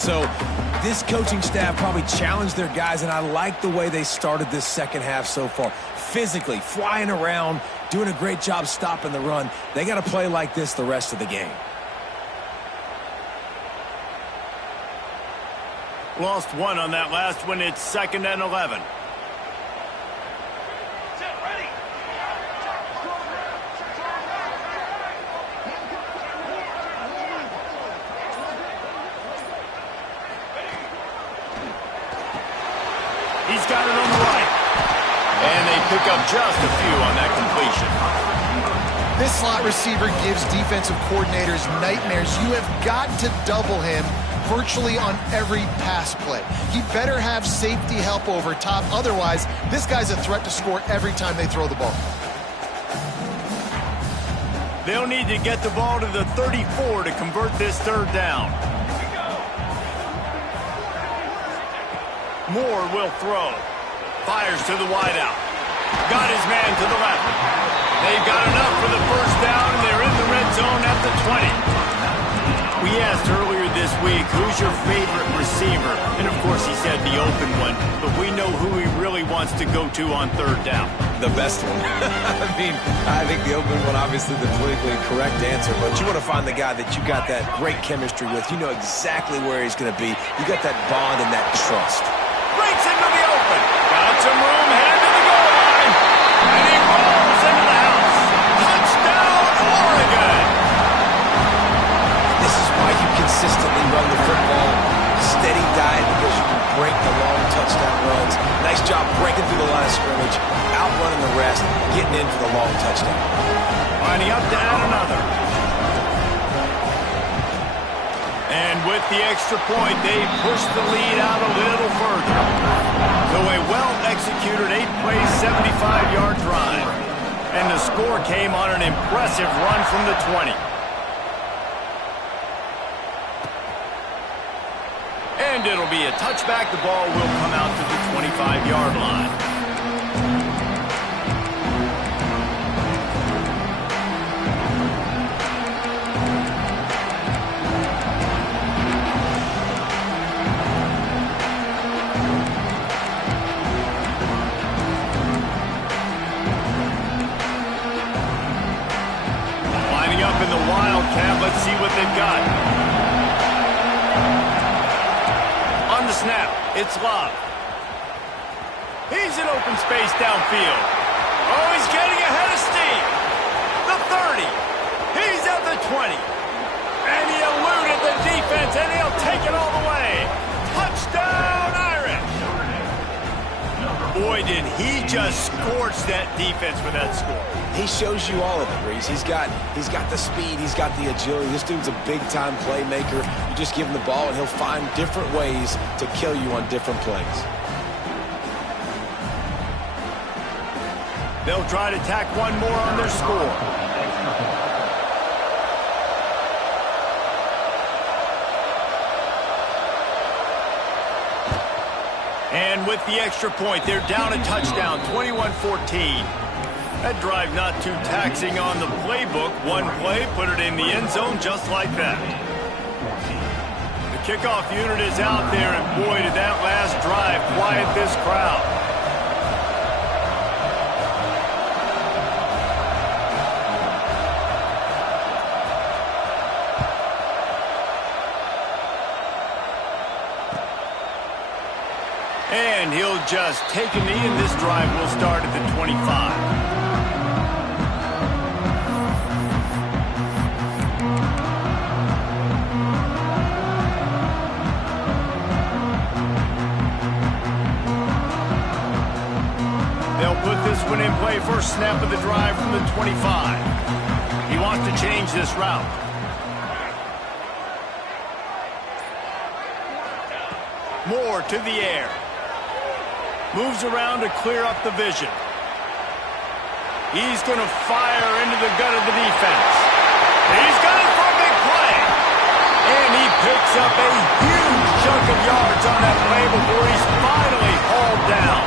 So this coaching staff probably challenged their guys, and I like the way they started this second half so far. Physically, flying around, doing a great job stopping the run. They got to play like this the rest of the game. Lost one on that last one. It's 2nd and 11. He's got it on the right. And they pick up just a few on that completion. This slot receiver gives defensive coordinators nightmares. You have got to double him virtually on every pass play. He better have safety help over top. Otherwise, this guy's a threat to score every time they throw the ball. They'll need to get the ball to the 34 to convert this 3rd down. Moore will throw. Fires to the wideout. Got his man to the left. They've got enough for the 1st down, and they're in the red zone at the 20. We asked earlier this week, who's your favorite receiver? And, of course, he said the open one. But we know who he really wants to go to on 3rd down. The best one. I think the open one, obviously the politically correct answer, but you want to find the guy that you got that great chemistry with. You know exactly where he's going to be. You got that bond and that trust. Breaks into the open. Got some room, headed to the goal line. And he rolls into the house. Touchdown, Oregon. This is why you consistently run the football. Steady diet because you can break the long touchdown runs. Nice job breaking through the line of scrimmage, outrunning the rest, getting in for the long touchdown. Lining up to add another. And with the extra point, they push the lead out a little further. So a well-executed 8-play, 75-yard drive. And the score came on an impressive run from the 20. And it'll be a touchback. The ball will come out to the 25-yard line. Lining up in the Wildcat. Let's see what they've got. Snap. It's Love. He's in open space downfield. Oh, he's getting ahead of steam. The 30. He's at the 20. And he eluded the defense, and he'll take it all the way. Touchdown, Irish. Boy, did he just scorch that defense for that score. He shows you all of it, Reese. He's got the speed, he's got the agility. This dude's a big-time playmaker. You just give him the ball, and he'll find different ways to kill you on different plays. They'll try to tack one more on their score. And with the extra point, they're down a touchdown, 21-14. That drive not too taxing on the playbook. One play, put it in the end zone just like that. The kickoff unit is out there, and boy, did that last drive quiet this crowd. And he'll just take a knee, and this drive will start at the 25. They'll put this one in play. First snap of the drive from the 25. He wants to change this route. Moore to the air. Moves around to clear up the vision. He's going to fire into the gut of the defense. He's got it for a big play. And he picks up a huge chunk of yards on that play before he's finally hauled down.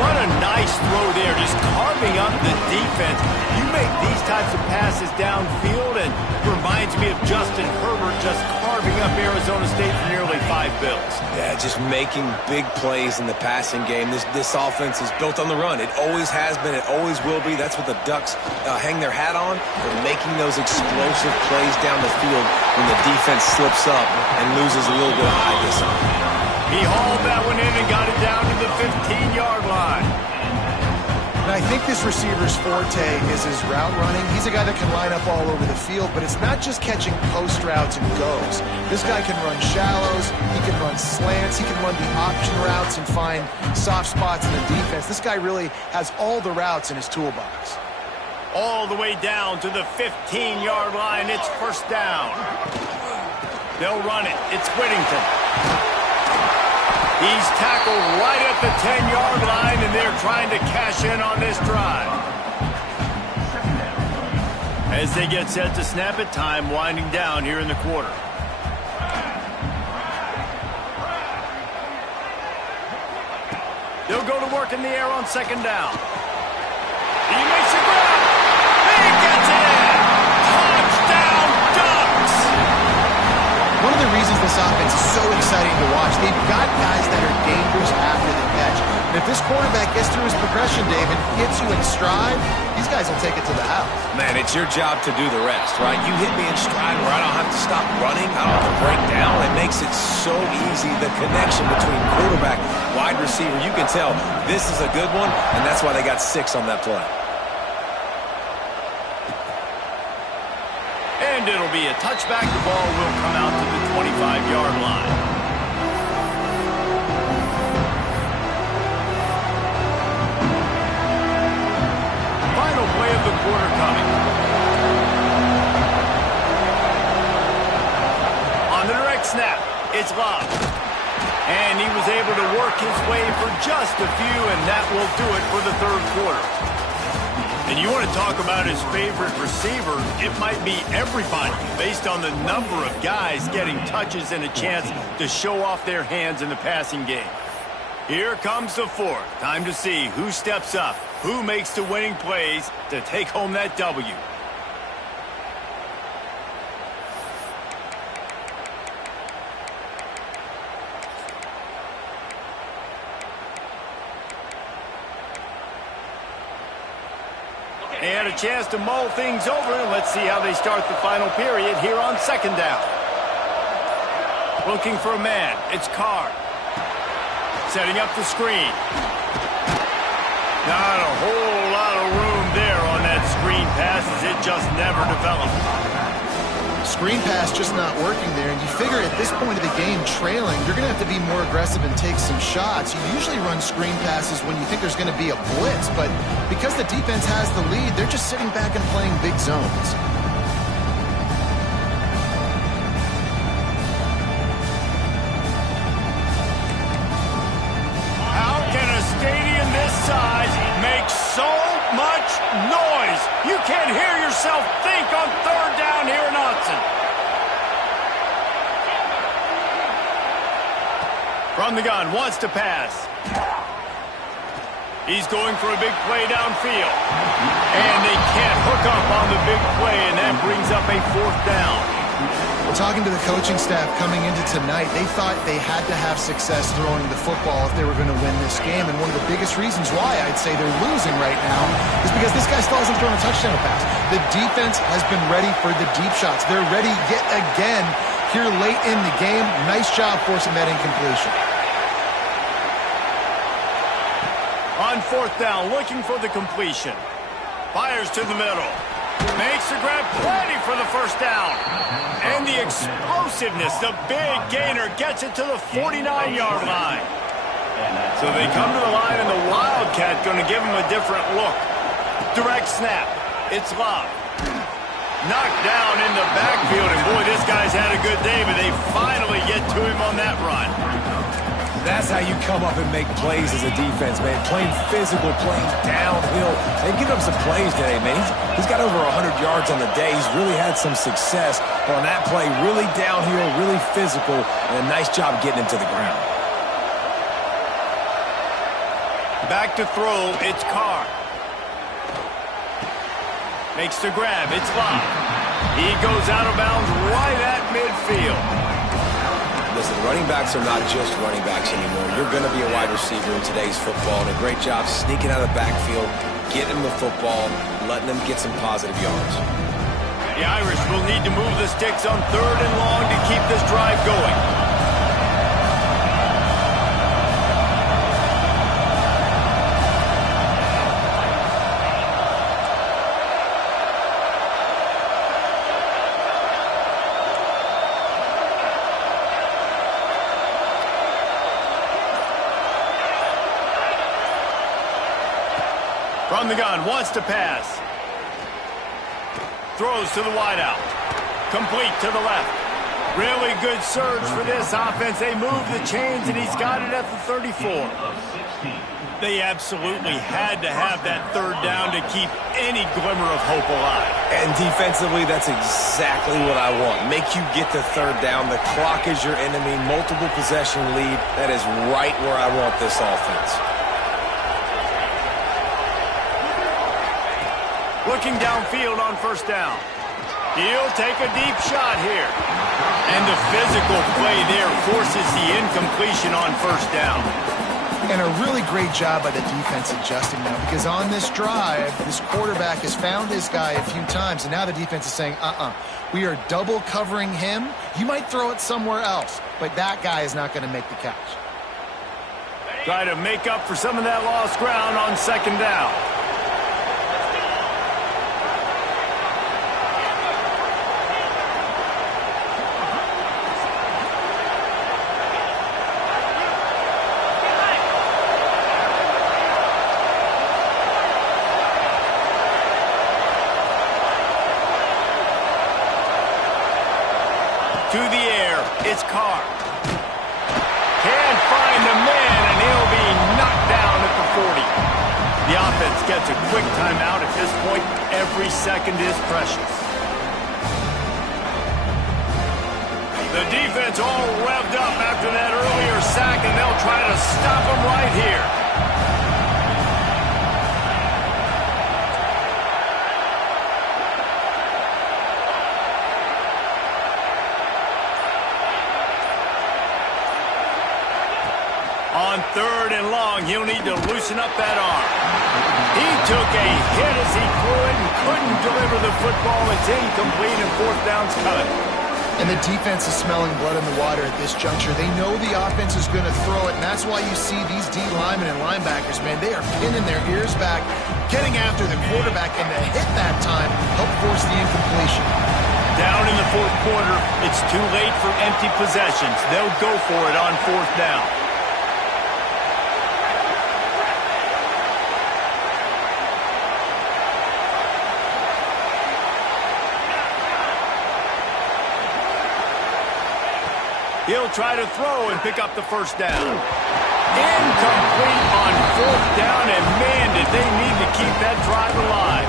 What a nice throw there, just carving up the defense. You may make these types of passes downfield, and reminds me of Justin Herbert just carving up Arizona State for nearly 5 bills. Yeah, just making big plays in the passing game. This offense is built on the run. It always has been. It always will be. That's what the Ducks hang their hat on. They're making those explosive plays down the field when the defense slips up and loses a little bit of highness on it. He hauled that one in and got it down to the 15-yard line. And I think this receiver's forte is his route running. He's a guy that can line up all over the field, but it's not just catching post routes and goes. This guy can run shallows, he can run slants, he can run the option routes and find soft spots in the defense. This guy really has all the routes in his toolbox. All the way down to the 15-yard line. It's first down. They'll run it. It's Whittington. He's tackled right at the 10-yard line, and they're trying to cash in on this drive. As they get set to snap it, time winding down here in the quarter. They'll go to work in the air on second down. He makes a grab. He gets it in. Touchdown, Ducks! One of the reasons this offense is so exciting to watch, they've got guys that are dangerous after the catch. And if this quarterback gets through his progression, David, hits you in stride, these guys will take it to the house. Man, it's your job to do the rest, right? You hit me in stride where I don't have to stop running. I don't have to break down. It makes it so easy. The connection between quarterback, wide receiver, you can tell this is a good one, and that's why they got 6 on that play. And it'll be a touchback. The ball will come out to the 25-yard line. Final play of the quarter coming. On the direct snap, it's Love. And he was able to work his way for just a few, and that will do it for the third quarter. And you want to talk about his favorite receiver, it might be everybody based on the number of guys getting touches and a chance to show off their hands in the passing game. Here comes the fourth. Time to see who steps up, who makes the winning plays to take home that W. They had a chance to mull things over. Let's see how they start the final period here on second down. Looking for a man. It's Carr. Setting up the screen. Not a whole lot of room there on that screen pass as it just never developed. Screen pass just not working there, and you figure at this point of the game, trailing, you're going to have to be more aggressive and take some shots. You usually run screen passes when you think there's going to be a blitz, but because the defense has the lead, they're just sitting back and playing big zones. How can a stadium this size make so much noise? You can't hear yourself think on third down here in Autzen. From the gun, wants to pass. He's going for a big play downfield. And they can't hook up on the big play, and that brings up a fourth down. Well, talking to the coaching staff coming into tonight, they thought they had to have success throwing the football if they were going to win this game. And one of the biggest reasons why I'd say they're losing right now is because this guy still hasn't thrown a touchdown pass. The defense has been ready for the deep shots. They're ready yet again here late in the game. Nice job forcing that incompletion. On fourth down, looking for the completion. Fires to the middle. Makes the grab, plenty for the first down. And the explosiveness, the big gainer, gets it to the 49-yard line. So they come to the line, and the Wildcat going to give him a different look. Direct snap. It's Love. Knocked down in the backfield, and boy, this guy's had a good day, but they finally get to him on that run. That's how you come up and make plays as a defense, man. Playing physical, playing downhill. They've given up some plays today, man. He's got over 100 yards on the day. He's really had some success on that play. Really downhill, really physical, and a nice job getting him to the ground. Back to throw, it's Carr. Makes the grab. It's live. He goes out of bounds right at midfield. Listen, running backs are not just running backs anymore. You're going to be a wide receiver in today's football, and a great job sneaking out of the backfield, getting them the football, letting them get some positive yards. The Irish will need to move the sticks on 3rd and long to keep this drive going. From the gun, wants to pass. Throws to the wideout. Complete to the left. Really good surge for this offense. They move the chains, and he's got it at the 34. They absolutely had to have that 3rd down to keep any glimmer of hope alive. And defensively, that's exactly what I want. Make you get the 3rd down. The clock is your enemy. Multiple possession lead. That is right where I want this offense. Looking downfield on 1st down. He'll take a deep shot here. And the physical play there forces the incompletion on 1st down. And a really great job by the defense adjusting now, because on this drive, this quarterback has found his guy a few times, and now the defense is saying, we are double covering him. You might throw it somewhere else, but that guy is not going to make the catch. Try to make up for some of that lost ground on 2nd down. To the air, it's Carr. Can't find the man, and he'll be knocked down at the 40. The offense gets a quick timeout at this point. Every second is precious. The defense all revved up after that earlier sack, and they'll try to stop him right here. On 3rd and long, he'll need to loosen up that arm. He took a hit as he threw it and couldn't deliver the football. It's incomplete, and 4th down's coming. And the defense is smelling blood in the water at this juncture. They know the offense is going to throw it, and that's why you see these D linemen and linebackers, man, they are pinning their ears back, getting after the quarterback, and the hit that time helped force the incompletion. Down in the 4th quarter, it's too late for empty possessions. They'll go for it on 4th down. He'll try to throw and pick up the 1st down. Incomplete on 4th down, and man, did they need to keep that drive alive.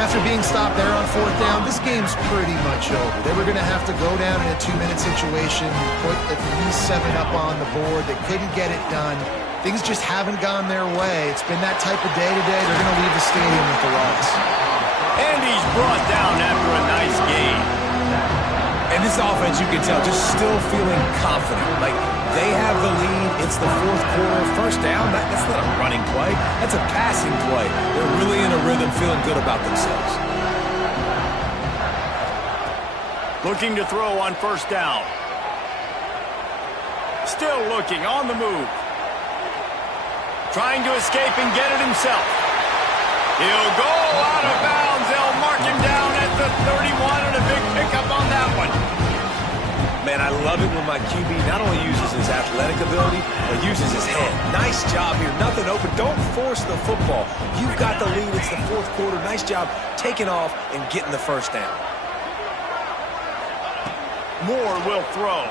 After being stopped there on 4th down, this game's pretty much over. They were going to have to go down in a 2-minute situation, put at least 7 up on the board. They couldn't get it done. Things just haven't gone their way. It's been that type of day today. They're going to leave the stadium with the loss. And he's brought down after a nice game. And this offense, you can tell, just still feeling confident. Like, they have the lead. It's the 4th quarter. 1st down, that's not a running play. That's a passing play. They're really in a rhythm, feeling good about themselves. Looking to throw on 1st down. Still looking, on the move. Trying to escape and get it himself. He'll go out of bounds. They'll mark him down at the 31, and a big pickup on that one. Man, I love it when my QB not only uses his athletic ability, but uses his head. Nice job here. Nothing open. Don't force the football. You've got the lead. It's the 4th quarter. Nice job taking off and getting the 1st down. Moore will throw.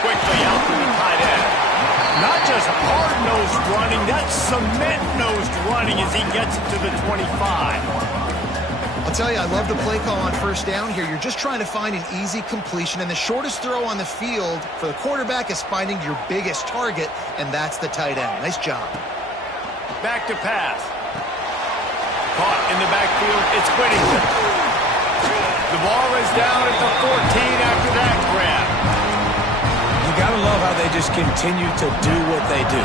Quickly out to the tight end. Not just hard-nosed running, that's cement-nosed running as he gets it to the 25. I'll tell you, I love the play call on 1st down here. You're just trying to find an easy completion, and the shortest throw on the field for the quarterback is finding your biggest target, and that's the tight end. Nice job. Back to pass. caught in the backfield. It's Whittington. The ball is down at the 14 after that grab. You got to love how they just continue to do what they do.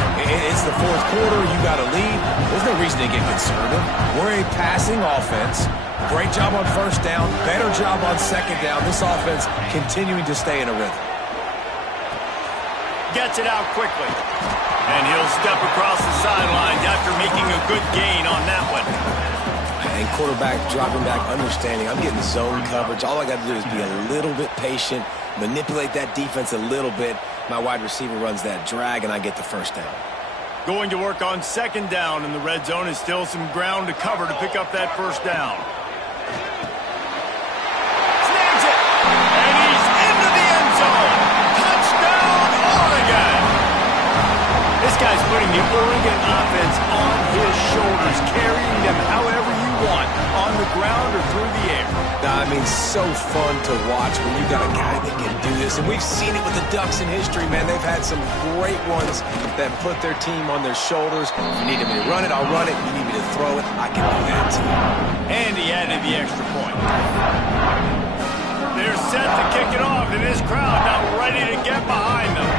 It's the fourth quarter. You got to lead. There's no reason to get conservative. We're a passing offense. Great job on first down. Better job on second down. This offense continuing to stay in a rhythm. Gets it out quickly. And he'll step across the sidelines after making a good gain on that one. And quarterback dropping back, understanding I'm getting zone coverage. All I got to do is be a little bit patient, manipulate that defense a little bit. My wide receiver runs that drag, and I get the first down. Going to work on second down in the red zone is still some ground to cover to pick up that first down. Snags it! And he's into the end zone! Touchdown, Oregon! This guy's putting the Oregon offense on his shoulders, carrying them however you want, on the ground or through the air. I mean, so fun to watch when you got a guy that can do this. And we've seen it with the Ducks in history, man. They've had some great ones that put their team on their shoulders. You need me to run it, I'll run it. You need me to throw it, I can do that too. And he added the extra point. They're set to kick it off, and this crowd now ready to get behind them.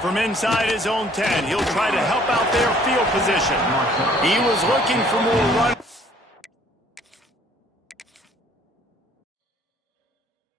From inside his own 10, he'll try to help out their field position. He was looking for more run.